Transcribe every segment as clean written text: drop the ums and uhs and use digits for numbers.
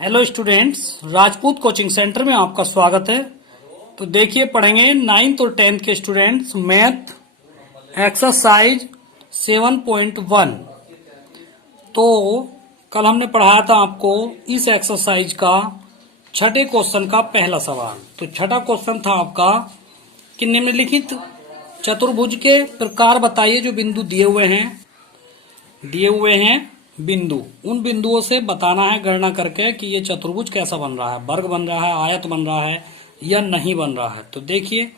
Hello students, Rajput coaching centre में आपका स्वागत है। तो देखिए, पढ़ेंगे 9th और 10th के स्टूडेंट्स मैथ एक्सरसाइज 7.1। तो कल हमने पढ़ाया था आपको इस एक्सरसाइज का छठे क्वेश्चन का पहला सवाल। तो छठा क्वेश्चन था आपका कि निम्नलिखित चतुर्भुज के प्रकार बताइए जो बिंदु दिए हुए हैं बिंदु, उन बिंदुओं से बताना है गणना करके कि ये चतुर्भुज कैसा बन रहा है, वर्ग बन रहा है, आयत बन रहा है या नहीं बन रहा है। तो देखिए,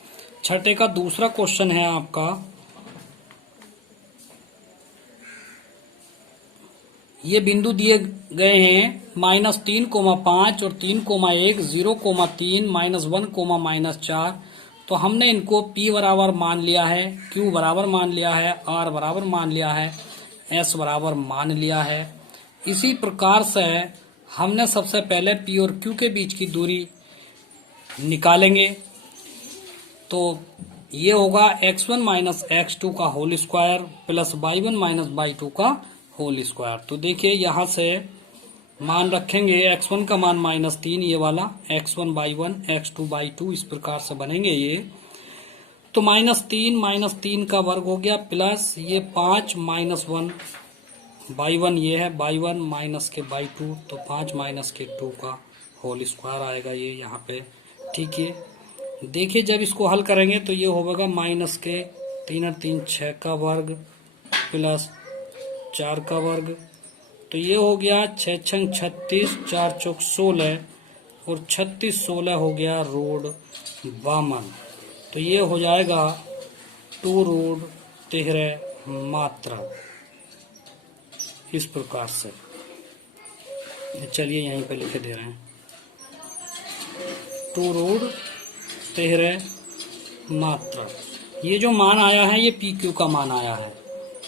छठे का दूसरा क्वेश्चन है आपका, ये बिंदु दिए गए हैं -3,5 और 3,1, 0,3, -1, -4। तो हमने इनको P बराबर मान लिया है, Q बराबर मान लिया है, R बराबर मान लिया है, S बराबर मान लिया है। इसी प्रकार से हमने सबसे पहले P और Q के बीच की दूरी निकालेंगे। तो ये होगा x1 माइनस x2 का whole square plus y1 minus y2 का होल स्क्वायर। तो देखिए, यहां से मान रखेंगे, x1 का मान -3, ये वाला x1 y1 x2 y2 इस प्रकार से बनेंगे ये। तो -3 का वर्ग हो गया प्लस ये 5 -1 y1, ये है y1 माइनस के y2, तो 5 माइनस के 2 का होल स्क्वायर आएगा ये यहाँ पे। ठीक है, देखिए जब इसको हल करेंगे तो ये होगा माइनस के 3 और 3 6 का वर्ग प्लस 4 का वर्ग। तो ये हो गया 6 6 36, 4 चौक 16 और 36 16 हो गया रोड वामन। तो ये हो जाएगा 2 रोड 13 मात्रा, इस प्रकार से। चलिए यहीं पे लिखे दे रहे हैं 2 रोड 13 मात्रा। ये जो मान आया है ये पी क्यू का मान आया है।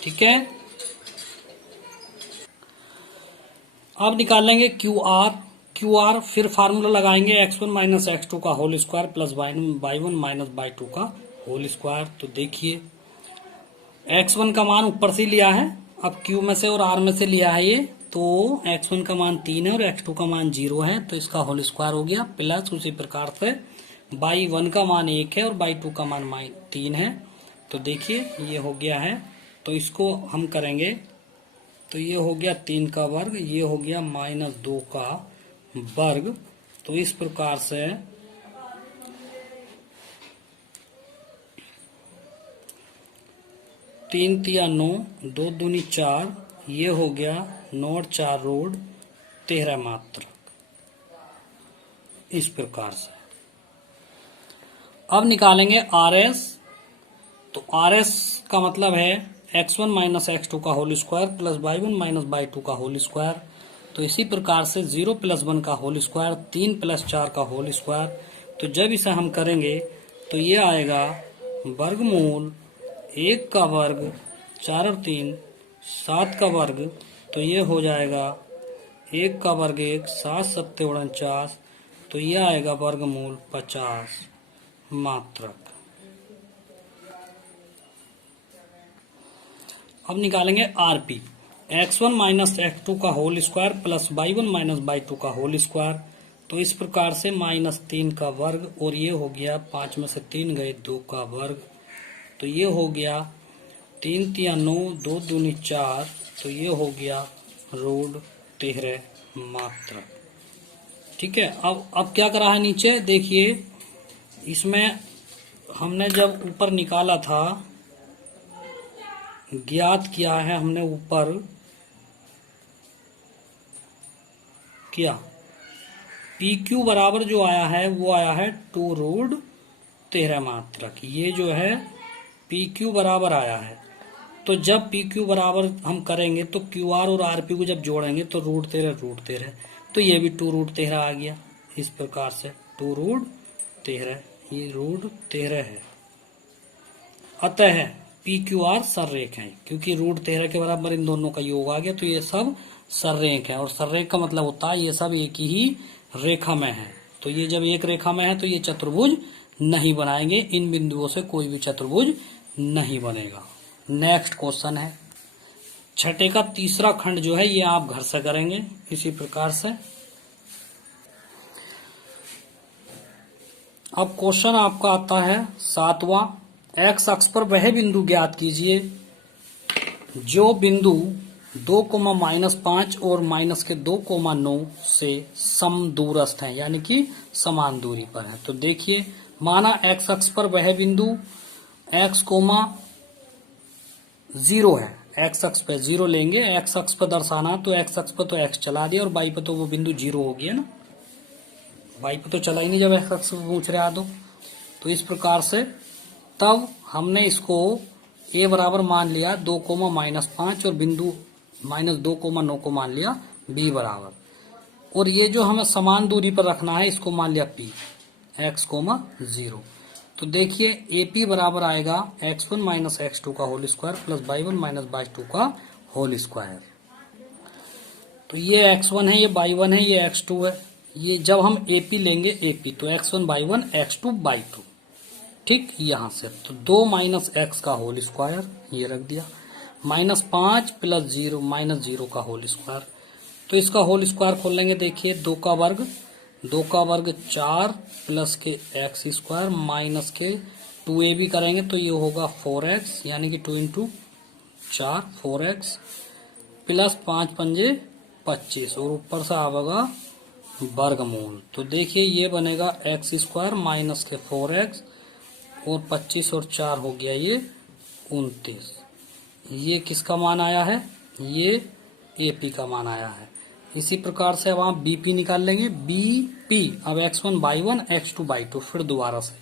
ठीक है, अब निकालेंगे क्यू आर, फिर फार्मूला लगाएंगे x1 माइनस x2 का whole square plus y1 minus y2 का होल स्क्वायर। तो देखिए, x1 का मान ऊपर से लिया है, अब q में से और r में से लिया है ये। तो x1 का मान 3 है और x2 का मान 0 है, तो इसका होल स्क्वायर हो गया प्लस उसी प्रकार से y1 का मान 1 है और y2 का मान 3 है। तो देखिए ये हो गया है, तो इसको हम करेंगे तो ये हो गया 3 का वर्ग, ये हो गया -2 का वर्ग। तो इस प्रकार से 3 तिया 9, 2 दूनी 4, ये हो गया 9 और 4 रोड 13 मात्रा, इस प्रकार से। अब निकालेंगे RS। तो RS का मतलब है x1 माइनस x2 का whole square plus y1 minus y2 का होल स्क्वायर। तो इसी प्रकार से 0 + 1 का होल स्क्वायर, 3 + 4 का होल स्क्वायर। तो जब इसे हम करेंगे तो ये आएगा वर्गमूल 1 का वर्ग 4 और 3 7 का वर्ग। तो ये हो जाएगा 1 का वर्ग 1, 7 7 49। तो ये आएगा वर्गमूल 50 मात्रक। अब निकालेंगे RP, x1 माइनस x2 का whole square plus y1 minus y2 का होल स्क्वायर। तो इस प्रकार से -3 का वर्ग और ये हो गया 5 में से 3 गए 2 का वर्ग। तो ये हो गया 3 तिया 9, 2 दूनी 4। तो ये हो गया रोड 13 मात्रा। ठीक है, अब क्या करा है नीचे देखिए, इसमें हमने जब ऊपर निकाला था, ज्ञात किया है हमने ऊपर किया, पी क्यू बराबर जो आया है वो आया है 2 रोड 13 मात्रक। ये जो है पी क्यू बराबर आया है। तो जब पी क्यू बराबर हम करेंगे तो क्यू आर और आर पी को जब जोड़ेंगे तो रूट 13, तो ये भी 2 रूट 13 आ गया। इस प्रकार से 2 रूट 13, ये रूट 13 है। अतः पी क्यू आर सररेख है, क्योंकि रूट 13 के बराबर इन दोनों का योग आ गया। तो ये सब सररेख है, और सररेख का मतलब होता है ये सब एक ही रेखा में है। तो ये जब एक रेखा में है तो ये चतुर्भुज नहीं बनाएंगे, इन बिंदुओं से कोई भी चतुर्भुज नहीं बनेगा। नेक्स्ट क्वेश्चन है छठे का तीसरा खंड जो है ये आप घर से करेंगे इसी प्रकार से। अब क्वेश्चन आपका आता है 7वां। एक्स अक्ष पर वह बिंदु ज्ञात कीजिए जो बिंदु 2,-5 और -2,9 से समदूरस्थ है, यानी कि समान दूरी पर है। तो देखिए, माना एक्स अक्ष पर वह बिंदु x, 0 है। एक्स अक्ष पे 0 लेंगे, एक्स अक्ष पर दर्शाना, तो एक्स अक्ष पर तो x चला दिया और y पर तो वो बिंदु 0 हो गया ना, y पर तो चला ही नहीं जब एक्स अक्ष पर पूछ रहा तो इस प्रकार से तब हमने इसको a बराबर मान लिया 2,-5 और बिंदु -2,9 को मान लिया b बराबर, और ये जो हमें समान दूरी पर रखना है इसको मान लिया p, x, 0। तो देखिए AP बराबर आएगा x1 - x2 का whole square plus y1 - y2 का होल स्क्वायर। तो ये x1 है, ये y1 है, ये x2 है। ये जब हम AP लेंगे AP तो x1 y1 x2 y2, ठीक, यहां से तो 2 - x का होल स्क्वायर ये रख दिया, -5 + 0 -0 का होल स्क्वायर। तो इसका होल स्क्वायर खोल लेंगे, देखिए 2 का वर्ग 4 प्लस के एक्स स्क्वायर माइनस के 2ab करेंगे तो ये होगा 4x, यानी कि 2 × 4 4x प्लस 5 पंजे 25 और ऊपर से आवेगा वर्गमूल। तो देखिए ये बनेगा एक्स स्क्वायर माइनस के 4x और 25 और 4 हो गया ये 29। ये किसका मान आया है? ये AP का मान आया है। इसी प्रकार से अब आप BP निकाल लेंगे। BP अब x1 y1 x2 y2, फिर दोबारा से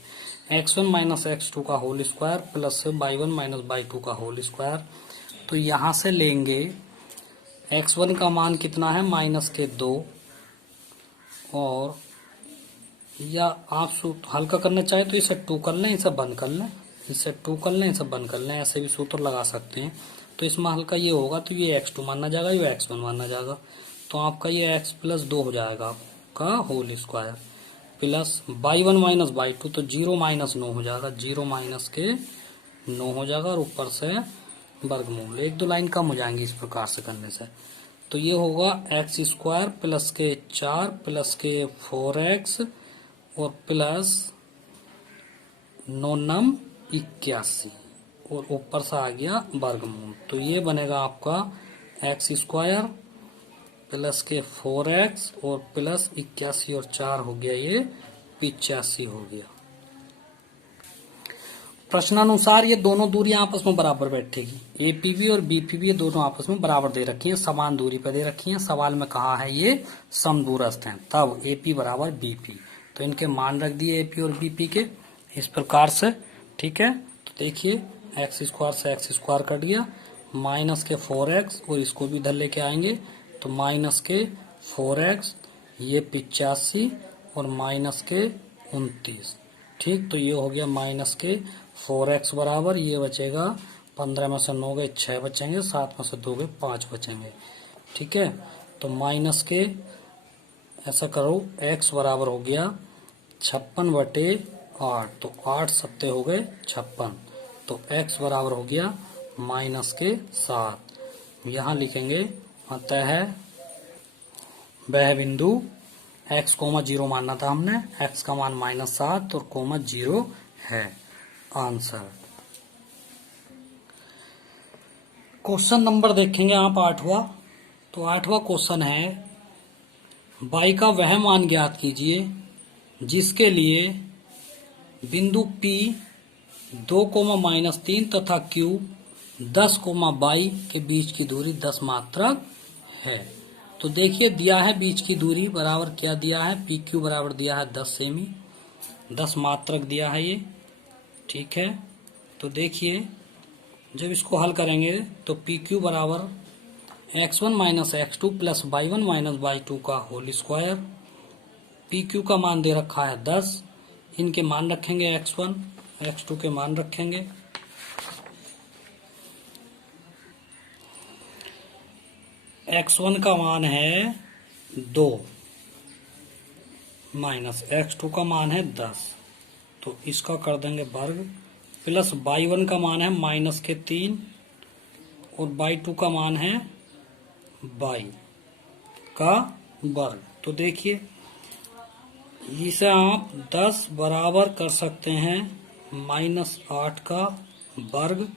x1 - x2 का whole square plus y1 - y2 का होल स्क्वायर। तो यहां से लेंगे x1 का मान कितना है -2, और या आप हल्का करना चाहे तो इसे 2 कर लें, इसे बंद कर लें, इसे 2 कर लें, इसे बंद कर लें, ऐसे भी सूत्र लगा सकते हैं। तो इसमें हल्का ये होगा तो ये x2 माना जाएगा, ये x1 माना जाएगा। तो आपका ये x + 2 हो जाएगा आपका whole square plus y1 - y2 तो 0 - 9 हो जाएगा, 0 - के 9 हो जाएगा और ऊपर से वर्गमूल। 1-2 लाइन कम हो जाएंगी इस प्रकार से करने से। तो ये होगा x² प्लस के 4 प्लस के 4x और प्लस 9 × 81 और ऊपर से आ गया वर्गमूल। तो ये बनेगा आपका x² प्लस के 4x और प्लस 81 और 4 हो गया, ये 85 हो गया। प्रश्नानुसार ये दोनों दूरियां आपस में बराबर बैठेगी। APB और BPB ये दोनों आपस में बराबर दे रखी हैं, समान दूरी पर दे रखी हैं। सवाल में कहा है ये समदूरस्थ हैं, तब AP बराबर BP। तो इनके मान रख दिए AP और BP के इस प्रकार से, ठीक है। तो देखिए x² से x² कट गया, माइनस के 4x और इसको भी इधर लेके आएंगे तो माइनस के 4x, ये 85 और माइनस के 29, ठीक। तो ये हो गया माइनस के 4x बराबर, ये बचेगा 15 में से 9 गए 6 बचेंगे, 7 में से 2 गए 5 बचेंगे, ठीक है। तो माइनस के ऐसा करो x बराबर हो गया 56/8, तो 8 सत्ते हो गए 56, तो x बराबर हो गया -7। यहाँ लिखेंगे अतः वह बिंदु x, 0 मानना था हमने, x का मान -7 और 0 है आंसर। क्वेश्चन नंबर देखेंगे आप 8वां। तो 8वां क्वेश्चन है y का वह मान ज्ञात कीजिए जिसके लिए बिंदु P 2, -3 तथा Q 10, y के बीच की दूरी 10 मात्रक है। तो देखिए दिया है बीच की दूरी बराबर क्या दिया है, PQ बराबर दिया है 10 सेमी, 10 मात्रक दिया है ये, ठीक है। तो देखिए जब इसको हल करेंगे तो PQ बराबर x1 - x2 plus y1 - y2 का होल स्क्वायर। PQ का मान दे रखा है 10, इनके मान रखेंगे x1 x2 के मान रखेंगे, x1 का मान है 2 माइनस x2 का मान है 10, तो इसका कर देंगे वर्ग, प्लस y1 का मान है -3 और y2 का मान है y का वर्ग। तो देखिए इसे आप 10 बराबर कर सकते हैं -8 का वर्ग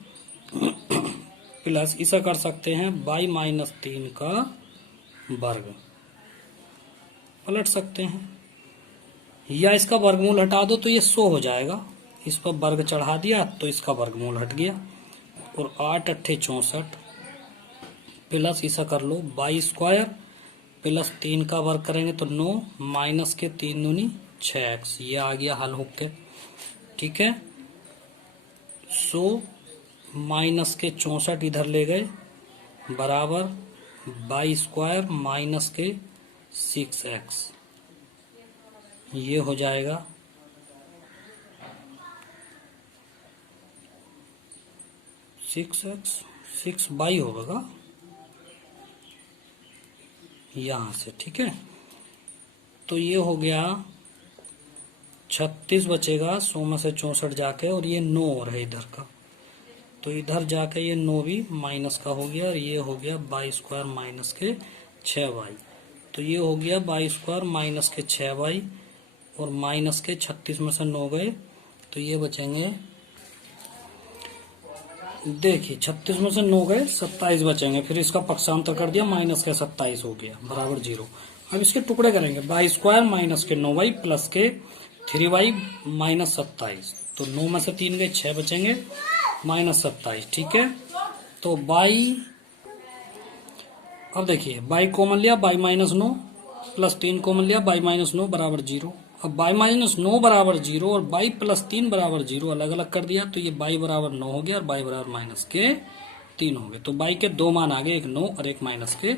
प्लस इसे कर सकते हैं y-3 का वर्ग, पलट सकते हैं, या इसका वर्गमूल हटा दो तो ये 100 हो जाएगा। इस पर वर्ग चढ़ा दिया तो इसका वर्गमूल हट गया, और 8 अट्ठे 64 प्लस इसा कर लो y² प्लस 3 का वर्ग करेंगे तो 9 माइनस के 3 दूनी 6x, ये आ गया हल होके। ठीक है, 100 माइनस के 64 इधर ले गए बराबर y² माइनस के 6x, ये हो जाएगा 6x, 6y होगा यहां से। ठीक है, तो ये हो गया 36 बचेगा 100 में से 64 जाके, और ये 9 और है इधर का, तो इधर जाके ये 9 भी माइनस का हो गया, और ये हो गया y² माइनस के 6y, तो ये हो गया y² माइनस के 6y, और माइनस के 36 में से 9 गए तो ये बचेंगे, देखिए 36 में से 9 गए 27 बचेंगे, फिर इसका पक्षांतर कर दिया माइनस के 27 हो गया बराबर 0। अब इसके टुकड़े करेंगे y² माइनस के 9y प्लस के 3y माइनस 27, तो 9 में से 3 गए 6 बचेंगे माइनस 27। ठीक है, तो y, अब देखिए y कॉमन लिया y-9 प्लस 3 कॉमन लिया y-9 बराबर 0। अब y-9 बराबर 0 और y प्लस 3 बराबर 0 अलग अलग कर दिया, तो ये y बराबर 9 हो गया और y बराबर माइनस के 3 हो गए, तो y के 2 मान आ गए, एक 9 और एक माइनस के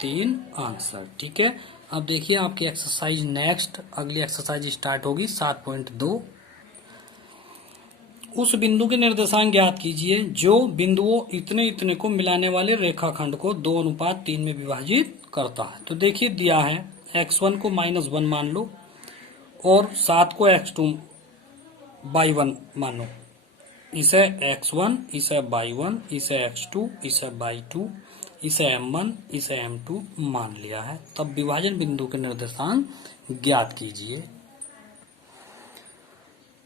3 आंसर। ठीक है, अब देखिए आपकी एक्सरसाइज नेक्स्ट, अगली एक्सरसाइज स्टार्ट होगी 7.2। उस बिंदु के निर्देशांक ज्ञात कीजिए जो बिंदुओं इतने इतने को मिलाने वाले रेखाखंड को 2:3 में विभाजित करता है। तो देखिए दिया है x1 को -1 मान लो और 7 को x2 y1 मानो, इसे x1, इसे y1, इसे x2, इसे y2, इसे m1, इसे m2 मान लिया है। तब विभाजन बिंदु के निर्देशांक ज्ञात कीजिए।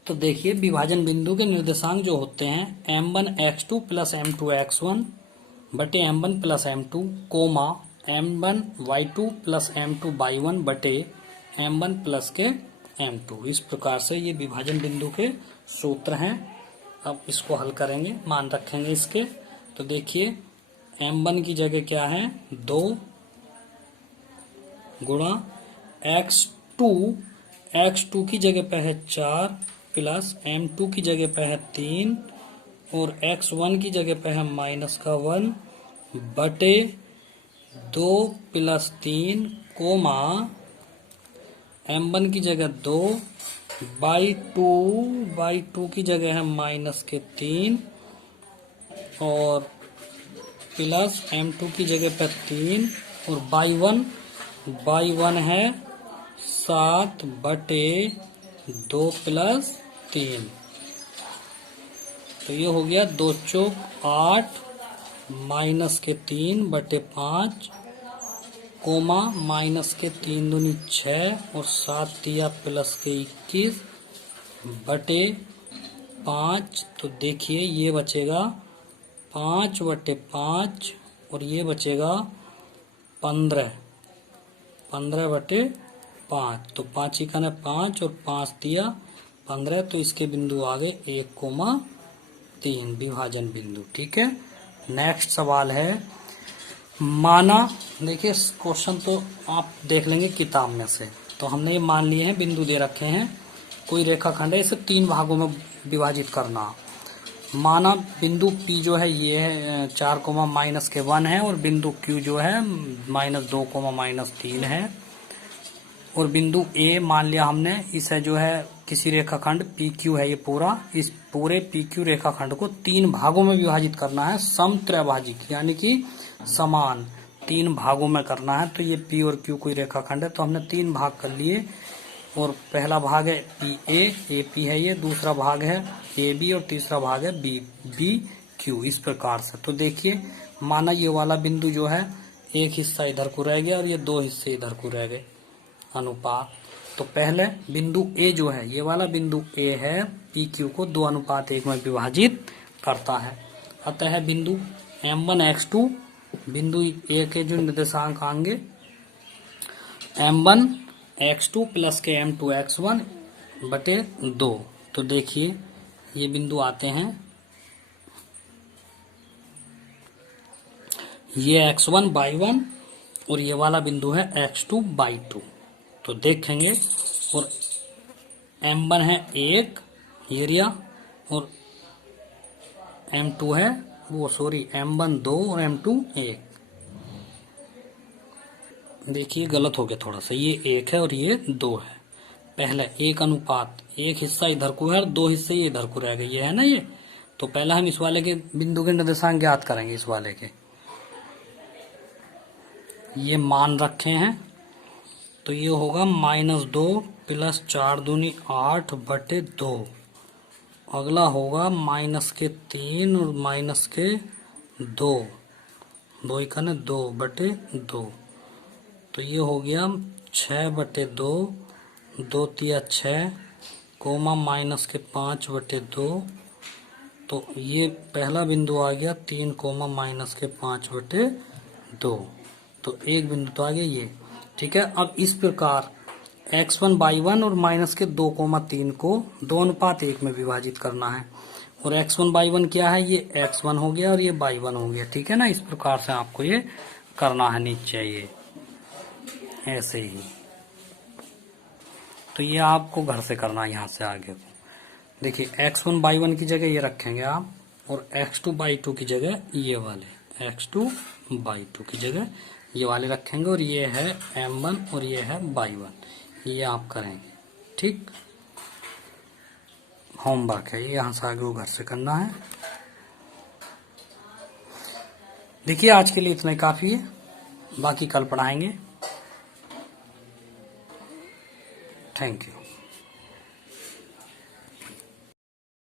तो देखिए विभाजन बिंदु के निर्देशांक जो होते हैं m1 x2 plus m2 x1 बटे m1 plus m2 coma m1 y2 plus m2 y1 बटे m1 प्लस के m2। इस प्रकार से ये विभाजन बिंदु के सूत्र हैं। अब इसको हल करेंगे, मान रखेंगे इसके। तो देखिए m1 की जगह क्या है 2 गुणा x2 की जगह पे है 4 प्लस m2 की जगह पे है 3 और x1 की जगह पे है -1 बटे 2 प्लस 3 कोमा m1 की जगह 2 y2 की जगह है -3 और प्लस m2 की जगह पे 3 और y1 है 7 बटे 2 प्लस 3, तो ये हो गया 2 चौक 8 माइनस के 3 बटे 5 कोमा माइनस के 3 दूनी 6 और 7 दिया प्लस के 21 बटे 5। तो देखिए ये बचेगा 5 बटे 5 और ये बचेगा 15 बटे 5, तो 5 ही खाने 5 और 5 दिया 15, तो इसके बिंदु आ गए 1,3 विभाजन बिंदु। ठीक है, नेक्स्ट सवाल है माना, देखिए क्वेश्चन तो आप देख लेंगे किताब में से। तो हमने ये मान लिए हैं बिंदु दे रखे हैं, कोई रेखाखंड है, इसे 3 भागों में विभाजित करना। माना बिंदु P जो है ये है 4, माइनस के 1 है और बिंदु Q जो है -2, -3 है, और बिंदु A मान लिया हमने, इसे जो है किसी रेखाखंड PQ है ये पूरा, इस पूरे PQ रेखाखंड को 3 भागों में विभाजित करना है, समत्रैभाजिक यानी कि समान 3 भागों में करना है। तो ये P और Q कोई रेखाखंड है, तो हमने 3 भाग कर लिए, और पहला भाग है PA, AP है ये, दूसरा भाग है AB और तीसरा भाग है BQ, इस प्रकार से। तो देखिए माना ये वाला बिंदु जो है एक हिस्सा इधर को रह गया और ये 2 हिस्से इधर को रह गए अनुपात। तो पहले बिंदु ए जो है, ये वाला बिंदु ए है, पी क्यू को 2:1 में विभाजित करता है। अतः बिंदु M1 X2, बिंदु ए के जो निर्देशांक आएंगे M1 X2 प्लस के M2 X1 बटे 2। तो देखिए ये बिंदु आते हैं, ये X1/1 और ये वाला बिंदु है X2/2। तो देखेंगे, और M1 है 1 एरिया और M2 है M1 2 और M2 1। देखिए गलत हो गया थोड़ा सा, ये 1 है और ये 2 है। पहले 1:1, एक हिस्सा इधर को है और 2 हिस्से ये इधर को रह गए, ये है ना ये। तो पहले हम इस वाले के बिंदु के निर्देशांक ज्ञात करेंगे। इस वाले के ये मान रखे हैं, तो ये होगा -2 प्लस 4 दूनी 8 बटे 2। अगला होगा -3 और -2, 2 1 2 बटे 2। तो ये हो गया 6 बटे 2, 2 3 6, कोमा -5 बटे 2। तो ये पहला बिंदु आ गया 3 कोमा -5 बटे 2। तो एक बिंदु तो आ गया ये, ठीक है। अब इस प्रकार X1/1 और -2,3 को 2:1 में विभाजित करना है। और X1/1 क्या है, ये X1 हो गया और ये y1 हो गया, ठीक है ना। इस प्रकार से आपको ये करना है नीचे, ये ऐसे ही। तो ये आपको घर से करना है यहाँ से आगे को। देखिए X1/1 की जगह ये रखेंगे आप, और X2/2 की जगह ये वाले, X2/2 की जगह ये वाले रखेंगे, और ये है M1 और ये है y1। ये आप करेंगे, ठीक। होमवर्क है ये, यहाँ से आगे वो घर से करना है। देखिए आज के लिए इतना ही काफी है, बाकी कल पढ़ाएंगे। Thank you.